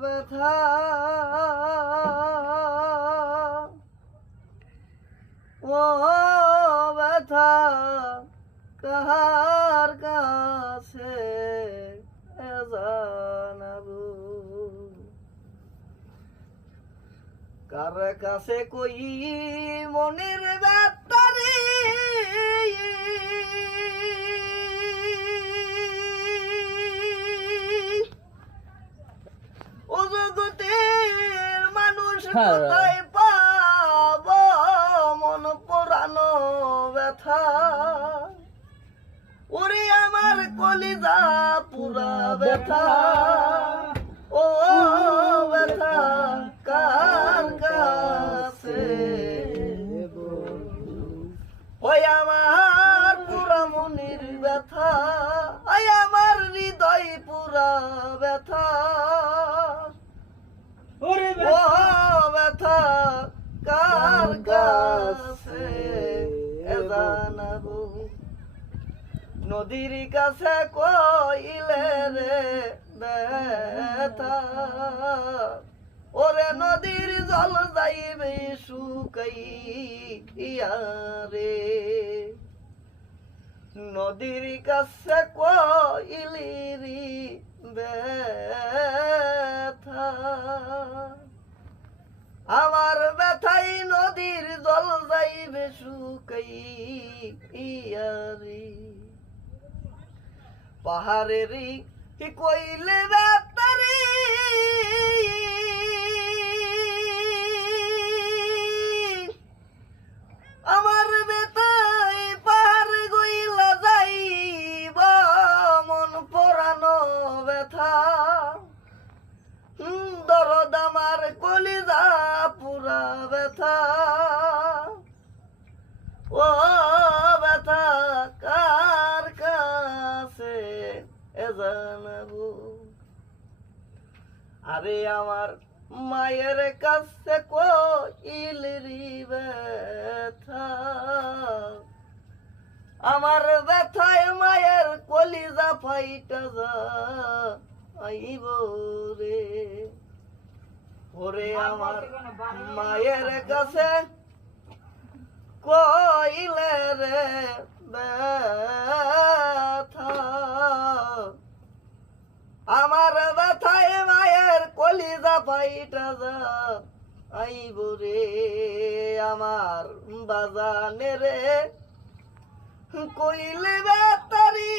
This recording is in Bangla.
ব্যথা ও ব্যথা কাহার কাছে জানাবো কার কাছে কই মনের ব্যথারে ও জগতের মানুষ কোথায় পাব মন পোড়ানো ব্যথা ওরে আমার কলিজা পুরা ব্যথা ও ব্যথা কার কাছে ওই আমার পুরা মনির ব্যথা ওই আমার হৃদয় পুরা ব্যথা ও ব্যথা কার কাছে জানাবো নদীর কাছে কইলে রে ব্যথা ওরে নদীর জল যাইবে শুকাইয়া রে নদীর কাছে কইলি রে ব্যথা আমার ব্যথাই নদীর জল যাইবে শুকাইয়া রে পাহাড়েরই কইলে ব্যথারে আমার বেতাই পাহাড় গইলা যাইব মন পোড়ানো ব্যথা দরদ আমার কলিজা পুরা ব্যথা ও ব্যথা কার কাছে জানাবো আরে আমার মায়ের কাছে কইলি ব্যথা আমার ব্যথায় মায়ের কলিজা ফাইটা যাইব রে ওরে আমার মায়ের কাছে কইলে রে ব্যথা আমার ব্যথায় মায়ের কলিজা ফাইটা যাইব রে আমার বাজানে রে কইলে ব্যথারি